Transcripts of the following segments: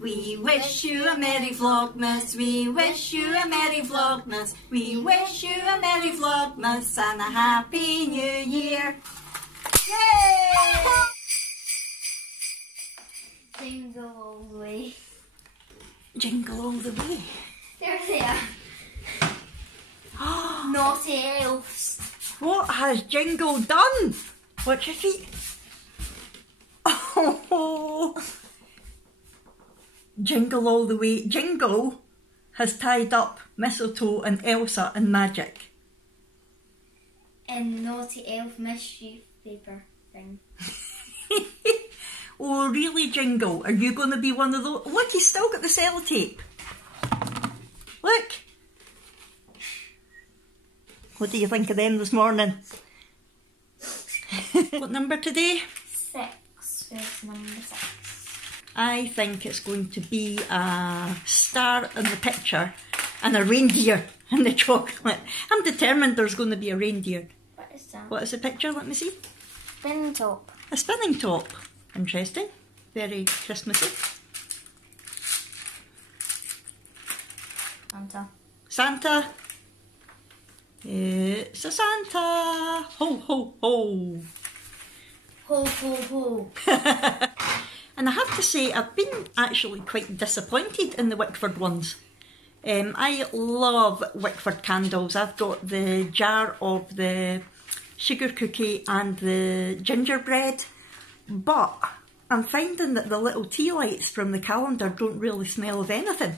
We wish you a Merry Vlogmas, we wish you a Merry Vlogmas, we wish you a Merry Vlogmas and a Happy New Year. Yay! Jingle all the way. Jingle all the way. There they are. Naughty elves. What has Jingle done? Watch your feet. Oh, Jingle all the way. Jingle has tied up Mistletoe and Elsa in magic. And naughty elf mischief paper thing. Oh, really, Jingle? Are you going to be one of those? Look, he's still got the sellotape. Look. What do you think of them this morning? What number today? 6. It's number 6. I think it's going to be a star in the picture and a reindeer in the chocolate. I'm determined there's going to be a reindeer. What is that? What is the picture? Let me see. Spinning top. A spinning top. Interesting. Very Christmassy. Santa. Santa. It's a Santa. Ho, ho, ho. Ho, ho, ho. And I have to say, I've been actually quite disappointed in the Wickford ones. I love Wickford candles. I've got the jar of the sugar cookie and the gingerbread, but I'm finding that the little tea lights from the calendar don't really smell of anything.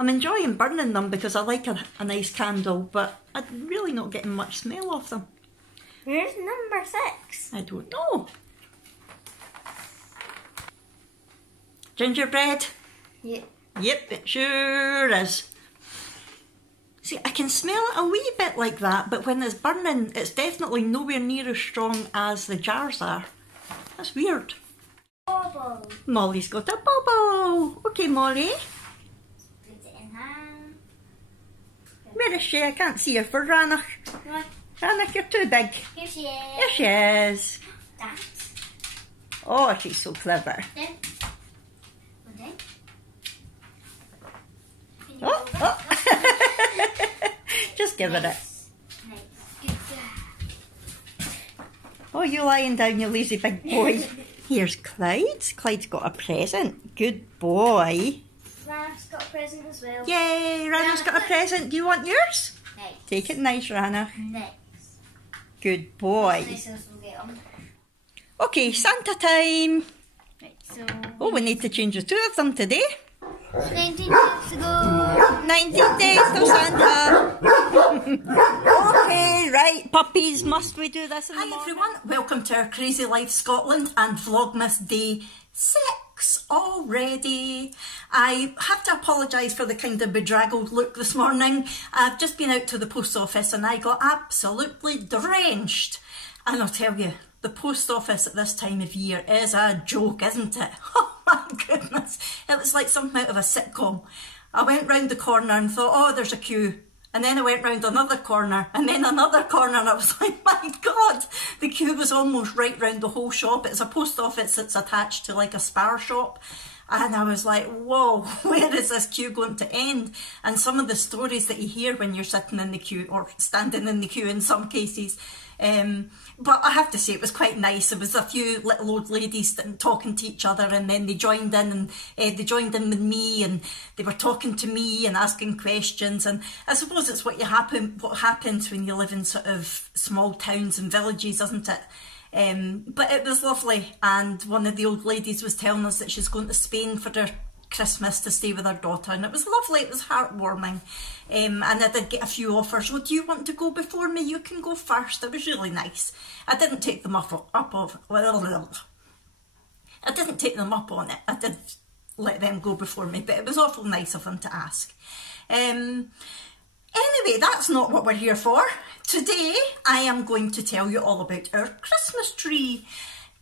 I'm enjoying burning them because I like a nice candle, but I'm really not getting much smell off them. Where's number 6? I don't know. Gingerbread? Yep. Yep, it sure is. See, I can smell it a wee bit like that, but when it's burning, it's definitely nowhere near as strong as the jars are. That's weird. Bubble. Molly's got a bubble. Okay, Molly. Put it in hand. Where is she? I can't see her for Ranach. Right. Ranach, you're too big. Here she is. Here she is. Dance. Oh, she's so clever. Then. Okay. Oh, oh. Just give it a... Nice. Good job. Oh, you lying down, you lazy big boy. Here's Clyde. Clyde's got a present. Good boy. Ranach's got a present as well. Yay, Ranach's got a present. Do you want yours? Nice. Take it nice, Ranach. Nice. Good boy. Nice as we'll get 'em. Okay, Santa time. Right, so... Oh, we need to change the 2 of them today. 19 days to go. 19 days till Santa. Okay, right, puppies, must we do this in the morning? Hi everyone, welcome to our Crazy Life Scotland and Vlogmas Day 6 already. I have to apologise for the kind of bedraggled look this morning. I've just been out to the post office and I got absolutely drenched. And I'll tell you, the post office at this time of year is a joke, isn't it? Oh my goodness, it was like something out of a sitcom. I went round the corner and thought, oh, there's a queue. And then I went round another corner and then another corner and I was like, my God, the queue was almost right round the whole shop. It's a post office that's attached to like a spar shop. And I was like, whoa, where is this queue going to end? And some of the stories that you hear when you're sitting in the queue or standing in the queue in some cases. But I have to say it was quite nice. There was a few little old ladies talking to each other and then they joined in and they joined in with me and they were talking to me and asking questions. And I suppose it's what happens when you live in sort of small towns and villages, isn't it? But it was lovely, and one of the old ladies was telling us that she's going to Spain for her Christmas to stay with her daughter, and it was lovely, it was heartwarming. And I did get a few offers. Oh, do you want to go before me? You can go first. It was really nice. I didn't take them up on it. I did let them go before me, but it was awful nice of them to ask. Anyway, that's not what we're here for. Today, I am going to tell you all about our Christmas tree.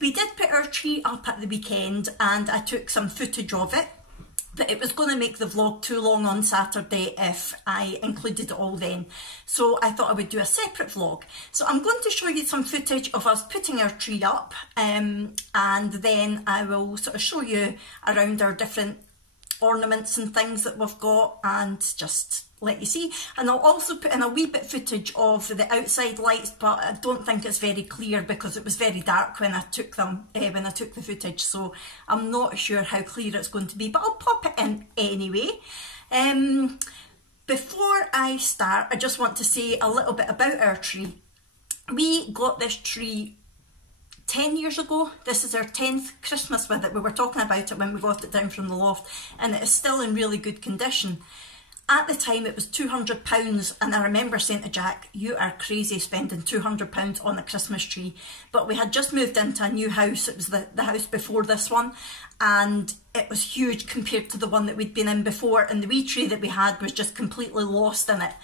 We did put our tree up at the weekend and I took some footage of it, but it was going to make the vlog too long on Saturday if I included it all then. So I thought I would do a separate vlog. So I'm going to show you some footage of us putting our tree up and then I will sort of show you around our different ornaments and things that we've got and just let you see. And I'll also put in a wee bit footage of the outside lights, but I don't think it's very clear because it was very dark when I took them, when I took the footage, so I'm not sure how clear it's going to be, but I'll pop it in anyway. Before I start, I just want to say a little bit about our tree. We got this tree 10 years ago. This is our 10th Christmas with it. We were talking about it when we got it down from the loft, and it is still in really good condition. At the time it was £200, and I remember saying to Jack, you are crazy spending £200 on a Christmas tree. But we had just moved into a new house. It was the house before this one, and it was huge compared to the one that we'd been in before, and the wee tree that we had was just completely lost in it.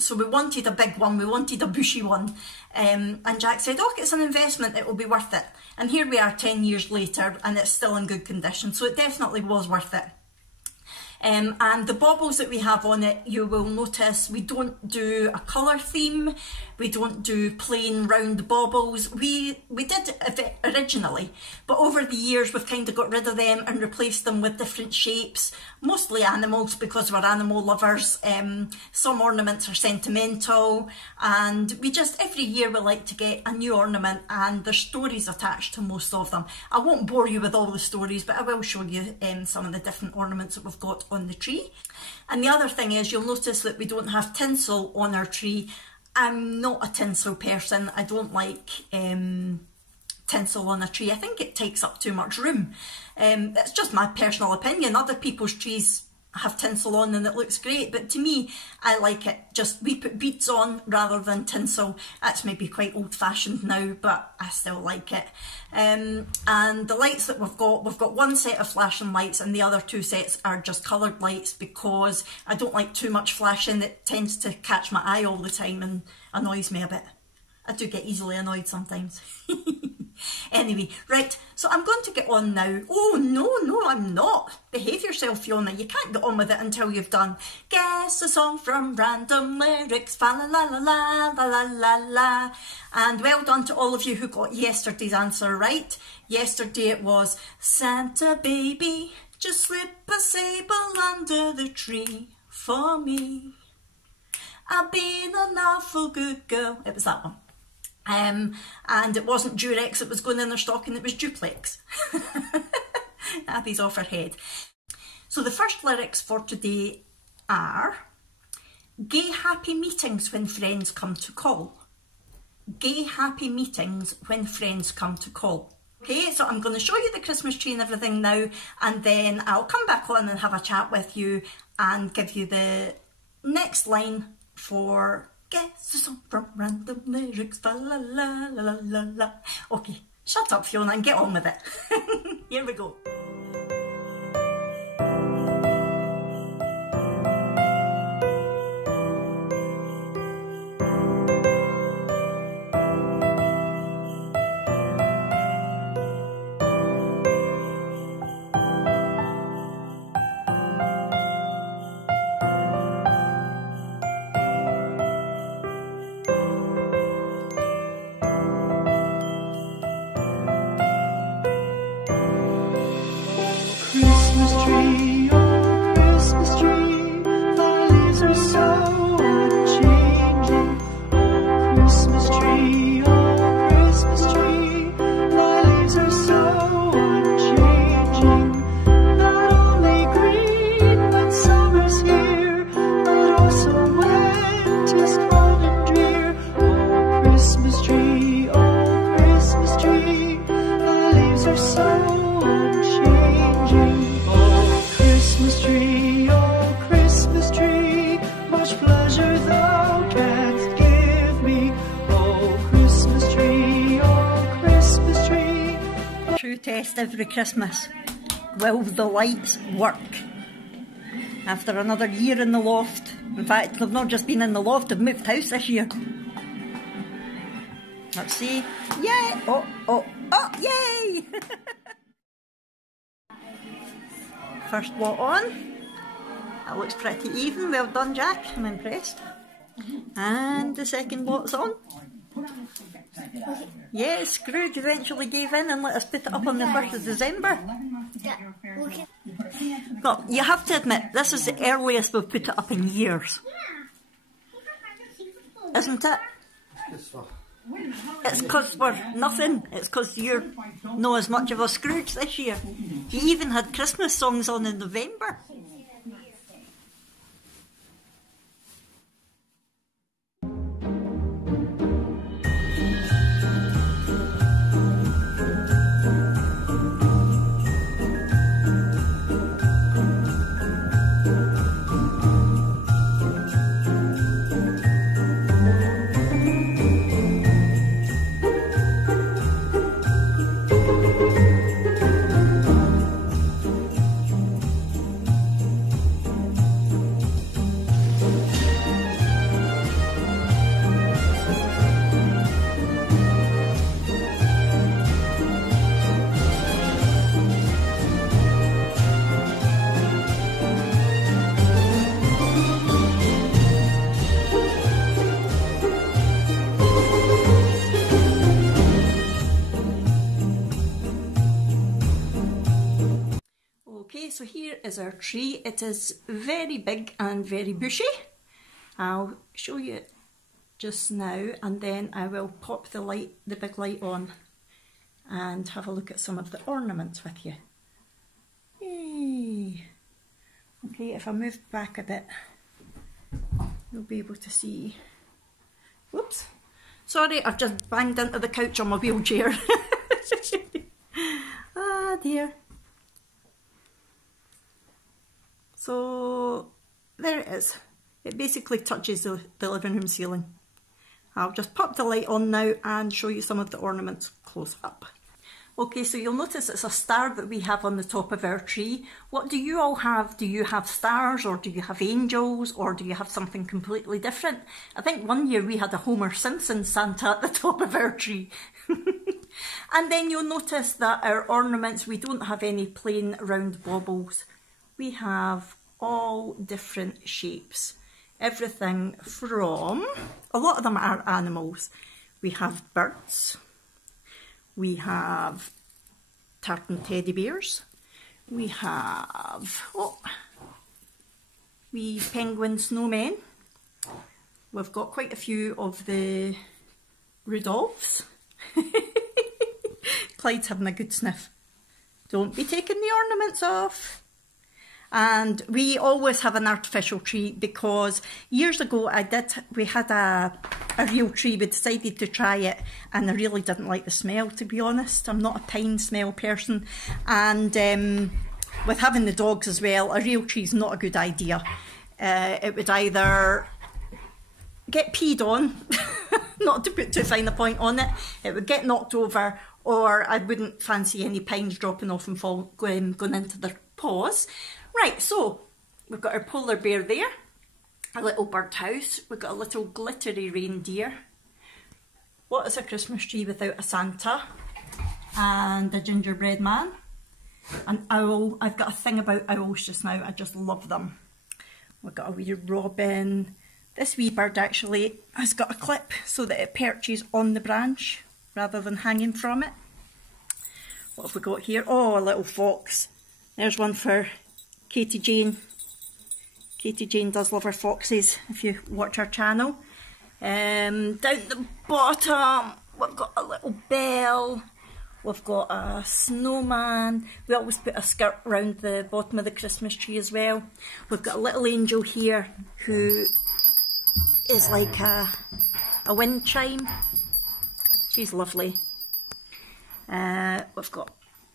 So we wanted a big one, we wanted a bushy one, and Jack said, oh, it's an investment, it will be worth it. And here we are 10 years later and it's still in good condition, so it definitely was worth it. And the baubles that we have on it, you will notice we don't do a colour theme, we don't do plain round baubles. We did it originally, but over the years we've kind of got rid of them and replaced them with different shapes, mostly animals because we're animal lovers. Some ornaments are sentimental, and we just, every year we like to get a new ornament, and there's stories attached to most of them. I won't bore you with all the stories, but I will show you some of the different ornaments that we've got on the tree. And the other thing is, you'll notice that we don't have tinsel on our tree. I'm not a tinsel person. I don't like tinsel on a tree. I think it takes up too much room. It's just my personal opinion. Other people's trees have tinsel on and it looks great, but to me, I like it just, we put beads on rather than tinsel. That's maybe quite old-fashioned now, but I still like it. And the lights that we've got one set of flashing lights, and the other two sets are just coloured lights because I don't like too much flashing. It tends to catch my eye all the time and annoys me a bit. I do get easily annoyed sometimes. Anyway, right, so I'm going to get on now. Oh, no, I'm not. Behave yourself, Fiona. You can't get on with it until you've done Guess a Song from Random Lyrics, fa la la la la la la la la. And well done to all of you who got yesterday's answer right. Yesterday it was Santa baby, just slip a sable under the tree for me. I've been an awful good girl. It was that one. And it wasn't Durex that was going in their stocking, it was Duplex. Abby's off her head. So the first lyrics for today are gay happy meetings when friends come to call. Gay happy meetings when friends come to call. Okay, so I'm going to show you the Christmas tree and everything now, and then I'll come back on and have a chat with you and give you the next line for Guess a Song from Random Lyrics, fa la la la la la la. Okay, shut up Fiona and get on with it. Here we go. Test every Christmas. Will the lights work? After another year in the loft. In fact, they've not just been in the loft, they've moved house this year. Let's see. Yay! Oh, yay! First lot on. That looks pretty even. Well done, Jack. I'm impressed. And the second lot's on. Yes, Scrooge eventually gave in and let us put it up on the 1st of December. Well, you have to admit, this is the earliest we've put it up in years. Isn't it? It's because we're nothing. It's because you're not as much of a Scrooge this year. You even had Christmas songs on in November. Okay, so here is our tree. It is very big and very bushy. I'll show you it just now, and then I will pop the big light on and have a look at some of the ornaments with you. Yay. Okay, if I move back a bit, you'll be able to see. Whoops. Sorry, I've just banged into the couch on my wheelchair. Ah dear. So there it is. It basically touches the living room ceiling. I'll just pop the light on now and show you some of the ornaments close up. Okay, so you'll notice it's a star that we have on the top of our tree. What do you all have? Do you have stars, or do you have angels, or do you have something completely different? I think one year we had a Homer Simpson Santa at the top of our tree. And then you'll notice that our ornaments, we don't have any plain round baubles. We have all different shapes. Everything from, a lot of them are animals. We have birds. We have tartan teddy bears. We have, wee penguin snowmen. We've got quite a few of the Rudolphs. Clyde's having a good sniff. Don't be taking the ornaments off. And we always have an artificial tree because years ago we had a real tree. We decided to try it and I really didn't like the smell, to be honest. I'm not a pine smell person, and with having the dogs as well, a real tree is not a good idea. It would either get peed on, not to put too fine a point on it, it would get knocked over, or I wouldn't fancy any pines dropping off and going into their paws. Right, so we've got our polar bear there, a little birdhouse, we've got a little glittery reindeer. What is a Christmas tree without a Santa? And a gingerbread man. An owl. I've got a thing about owls just now, I just love them. We've got a wee robin. This wee bird actually has got a clip so that it perches on the branch rather than hanging from it. What have we got here? Oh, a little fox. There's one for Katie Jane. Katie Jane does love her foxes if you watch her channel. Down the bottom we've got a little bell, we've got a snowman. We always put a skirt round the bottom of the Christmas tree as well. We've got a little angel here who is like a wind chime. She's lovely. We've got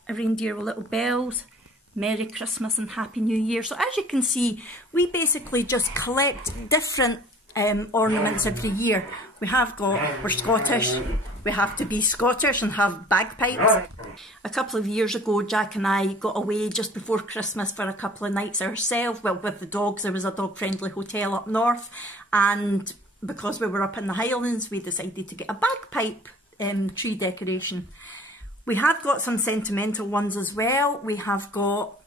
a reindeer with little bells. Merry Christmas and Happy New Year. So as you can see, we basically just collect different ornaments every year. We're Scottish, we have to be Scottish and have bagpipes. A couple of years ago, Jack and I got away just before Christmas for a couple of nights ourselves. Well, with the dogs, there was a dog-friendly hotel up north, and because we were up in the Highlands, we decided to get a bagpipe tree decoration. We have got some sentimental ones as well. We have got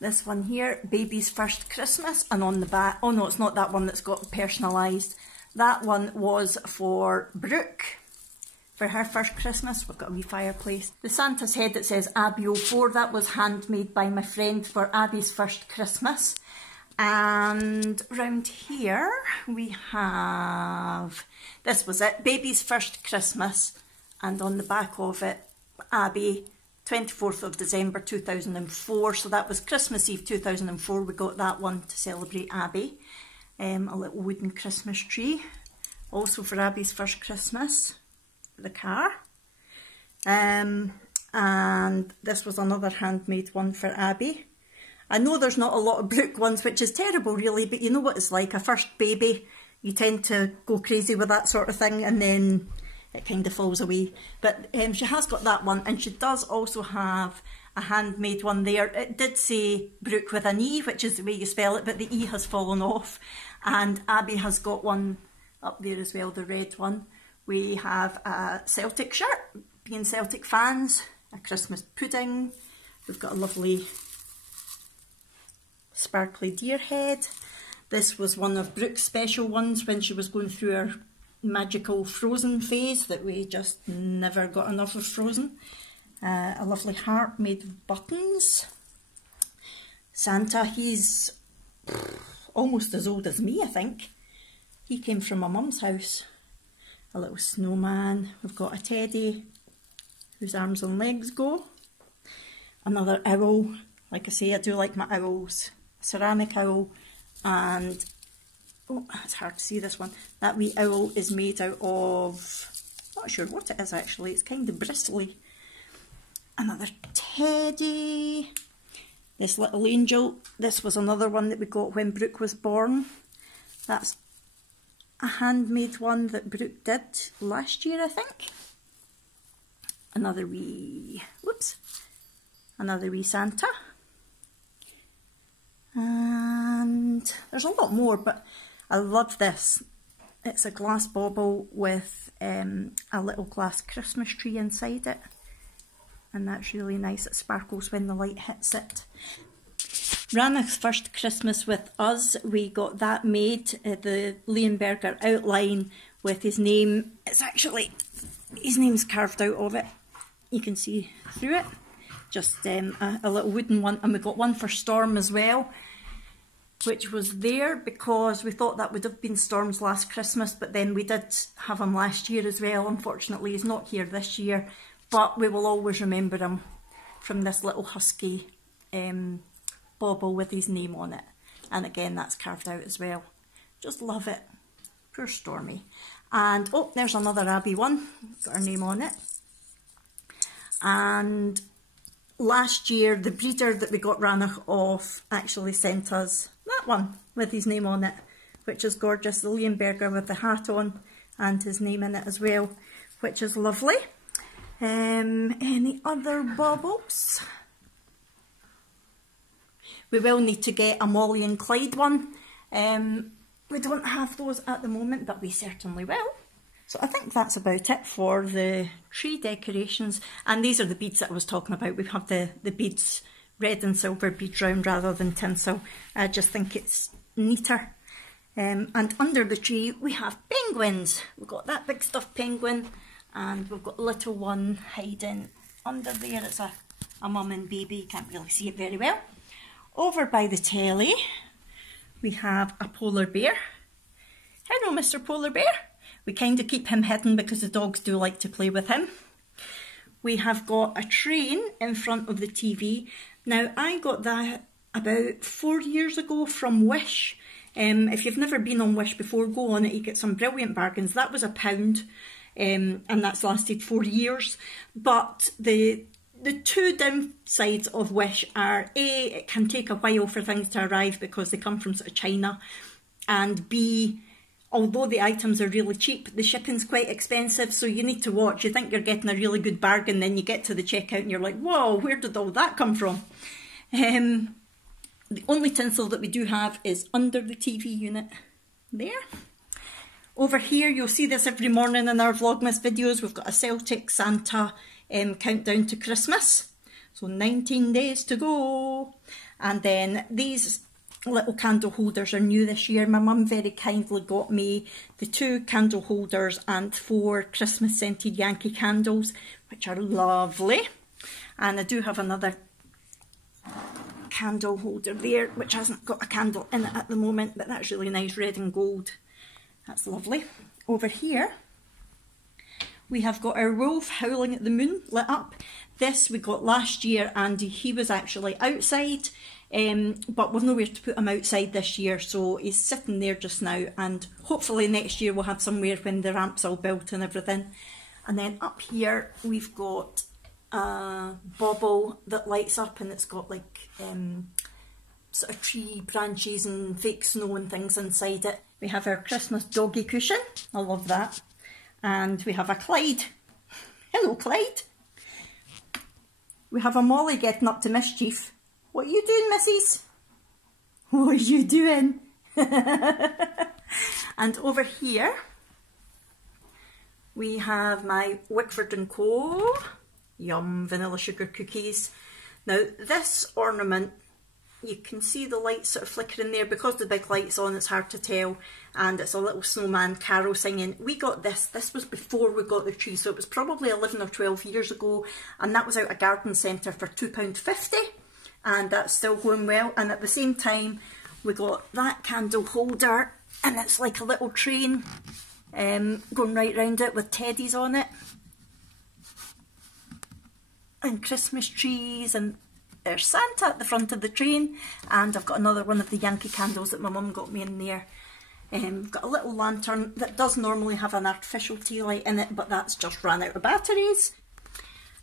this one here, Baby's First Christmas, and on the back, oh no, it's not that one that's got personalised. That one was for Brooke. for her first Christmas. We've got a wee fireplace. The Santa's head that says Abby 04, that was handmade by my friend for Abby's first Christmas. And round here we have, this was it, baby's first Christmas, and on the back of it, Abby, 24th of December 2004, so that was Christmas Eve 2004, we got that one to celebrate Abby. A little wooden Christmas tree, also for Abby's first Christmas. The car, and this was another handmade one for Abby. I know there's not a lot of Brooke ones, which is terrible really, but you know what it's like, a first baby, you tend to go crazy with that sort of thing and then it kind of falls away. But she has got that one, and she does also have a handmade one there. It did say Brooke with an E, which is the way you spell it, but the E has fallen off, and Abby has got one up there as well, the red one. We have a Celtic shirt, being Celtic fans, a Christmas pudding. We've got a lovely sparkly deer head. This was one of Brooke's special ones when she was going through her magical Frozen phase that we just never got enough of Frozen. A lovely heart made of buttons. Santa, he's almost as old as me, I think. He came from my mum's house. A little snowman. We've got a teddy whose arms and legs go. Another owl. Like I say, I do like my owls. A ceramic owl, and oh, it's hard to see this one. That wee owl is made out of, not sure what it is actually, it's kind of bristly. Another teddy. This little angel. This was another one that we got when Brooke was born. That's a handmade one that Brooke did last year, I think. Another wee, whoops, another wee Santa. And there's a lot more, but I love this. It's a glass bauble with a little glass Christmas tree inside it. And that's really nice. It sparkles when the light hits it. Ranach's first Christmas with us, we got that made, the Leonberger outline with his name. It's actually, his name's carved out of it. You can see through it. Just a little wooden one. And we got one for Storm as well, which was there because we thought that would have been Storm's last Christmas, but then we did have him last year as well. Unfortunately, he's not here this year, but we will always remember him from this little husky bauble with his name on it. And again, that's carved out as well. Just love it. Poor Stormy. And oh, there's another Abby one. Got her name on it. And last year, the breeder that we got Ranach off actually sent us that one with his name on it, which is gorgeous. The Leonberger with the hat on and his name in it as well, which is lovely. Any other baubles? We will need to get a Molly and Clyde one. We don't have those at the moment, but we certainly will. So I think that's about it for the tree decorations. And these are the beads that I was talking about. We have the beads, red and silver beads round rather than tinsel. I just think it's neater. And under the tree we have penguins. We've got that big stuffed penguin, and we've got a little one hiding under there. It's a mum and baby. You can't really see it very well. Over by the telly we have a polar bear. Hello, Mr. Polar Bear. We kind of keep him hidden because the dogs do like to play with him. We have got a train in front of the TV. Now, I got that about 4 years ago from Wish. If you've never been on Wish before, go on it. You get some brilliant bargains. That was £1, and that's lasted 4 years. But the two downsides of Wish are A, it can take a while for things to arrive because they come from sort of China, and B, although the items are really cheap, the shipping's quite expensive, so you need to watch. You think you're getting a really good bargain, then you get to the checkout and you're like, whoa, where did all that come from? The only tinsel that we do have is under the TV unit there. Over here, you'll see this every morning in our Vlogmas videos. We've got a Celtic Santa countdown to Christmas. So 19 days to go. And then these little candle holders are new this year. My mum very kindly got me the 2 candle holders and 4 Christmas scented Yankee candles, which are lovely. And I do have another candle holder there, which hasn't got a candle in it at the moment, but that's really nice, red and gold. That's lovely. Over here, we have got our wolf howling at the moon lit up. This we got last year, and he was actually outside, but we've nowhere to put him outside this year, so he's sitting there just now, and hopefully next year we'll have somewhere when the ramp's all built and everything. And then up here we've got a bauble that lights up, and it's got like sort of tree branches and fake snow and things inside it. We have our Christmas doggy cushion, I love that. And we have a Clyde. Hello Clyde. We have a Molly getting up to mischief. What are you doing, missus? What are you doing? And over here we have my Wickford & Co. Yum, vanilla sugar cookies. Now this ornament, you can see the lights sort of flickering there. Because the big light's on, it's hard to tell. And it's a little snowman carol singing. We got this was before we got the tree, so it was probably 11 or 12 years ago, and that was out a garden centre for £2.50, and that's still going well. And at the same time we got that candle holder, and it's like a little train going right round it with teddies on it, and Christmas trees, and there's Santa at the front of the train. And I've got another one of the Yankee candles that my mum got me in there. Got a little lantern that does normally have an artificial tea light in it, but that's just ran out of batteries.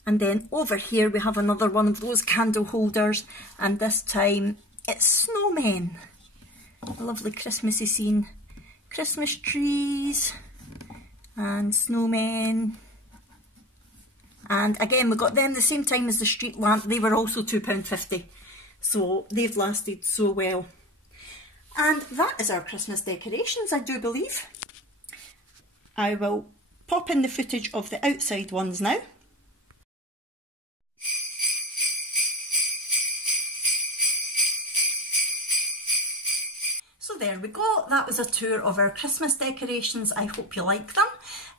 And then over here we have another one of those candle holders, and this time it's snowmen. A lovely Christmassy scene. Christmas trees and snowmen. And again, we got them the same time as the street lamp. They were also £2.50. So they've lasted so well. And that is our Christmas decorations, I do believe. I will pop in the footage of the outside ones now. So there we go, that was a tour of our Christmas decorations. I hope you like them.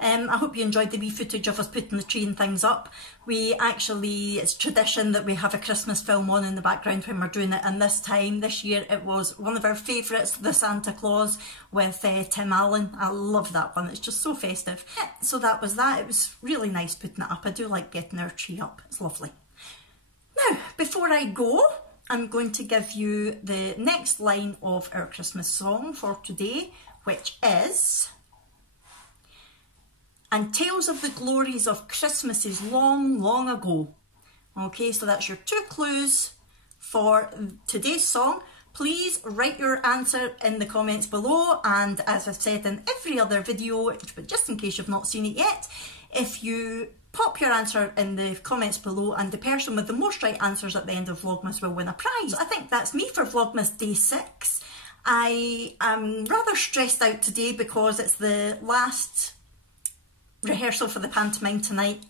I hope you enjoyed the wee footage of us putting the tree and things up. We actually, it's tradition that we have a Christmas film on in the background when we're doing it, and this year it was one of our favourites, The Santa Claus with Tim Allen. I love that one, it's just so festive. Yeah, so that was that. It was really nice putting it up. I do like getting our tree up, it's lovely. Now, before I go, I'm going to give you the next line of our Christmas song for today, which is "And tales of the glories of Christmases long, long ago." Okay, so that's your 2 clues for today's song. Please write your answer in the comments below, and as I've said in every other video, but just in case you've not seen it yet, if you pop your answer in the comments below, and the person with the most right answers at the end of Vlogmas will win a prize. So I think that's me for Vlogmas Day 6. I am rather stressed out today because it's the last rehearsal for the pantomime tonight.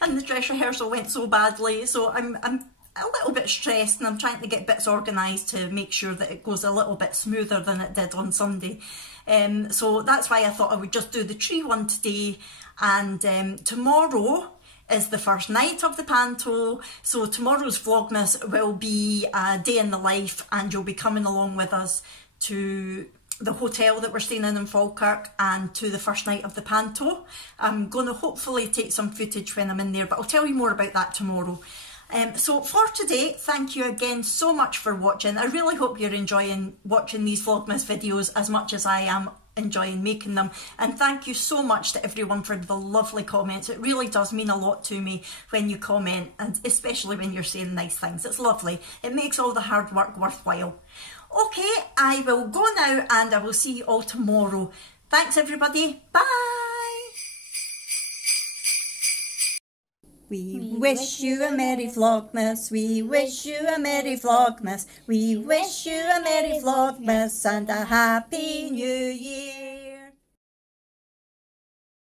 And the dress rehearsal went so badly, so I'm a little bit stressed, and I'm trying to get bits organised to make sure that it goes a little bit smoother than it did on Sunday. So that's why I thought I would just do the tree one today, and tomorrow is the first night of the panto, so tomorrow's Vlogmas will be a day in the life, and you'll be coming along with us to the hotel that we're staying in Falkirk and to the first night of the panto. I'm going to hopefully take some footage when I'm in there, but I'll tell you more about that tomorrow. So for today, thank you again so much for watching. I really hope you're enjoying watching these Vlogmas videos as much as I am enjoying making them, and thank you so much to everyone for the lovely comments. It really does mean a lot to me when you comment, and especially when you're saying nice things. It's lovely. It makes all the hard work worthwhile. Okay, I will go now, and I will see you all tomorrow. Thanks everybody, bye! We wish you a Merry Vlogmas, we wish you a Merry Vlogmas, we wish you a Merry Vlogmas and a Happy New Year.